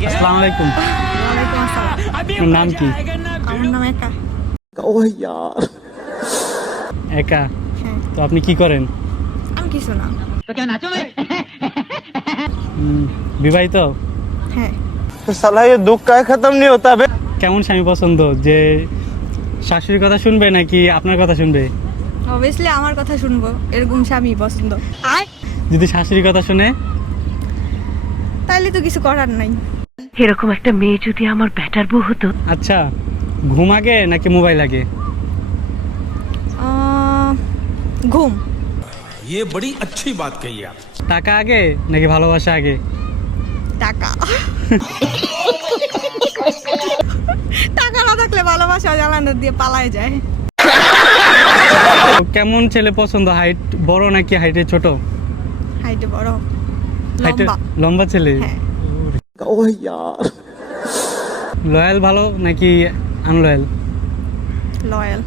আসসালামু আলাইকুম ওয়ালাইকুম আসসালাম আপনার নাম কি আমার নাম একা একা হ্যাঁ তো আপনি কি করেন আমি কিছু না উম, বিবাহিত হ্যাঁ साला ये दुख का खत्म नहीं होता बे কেমন স্বামী পছন্দ যে শাশুড়ির কথা শুনবে নাকি আপনার কথা শুনবে অবভিয়াসলি আমার কথা শুনবো এরকম স্বামী পছন্দ যদি শাশুড়ির কথা শুনে তাইলে তো কিছু করার নাই এরকম একটা মেয়ে যদি আমার ব্যাটার বউ হতো আচ্ছা ঘুম আগে নাকি মোবাইল আগে আহ, ঘুম ये बड़ी अच्छी बात कही आप টাকা আগে নাকি ভালোবাসা আগে টাকা টাকা না থাকলে ভালোবাসা জ্বালানো দিয়ে পালায় যায় তো কেমন ছেলে পছন্দ হাইট বড় নাকি হাইটে ছোট হাইটে বড় হাইটে লম্বা লম্বা ছেলে হ্যাঁ লয়াল ভালো নাকি আনলয়াল? লয়াল।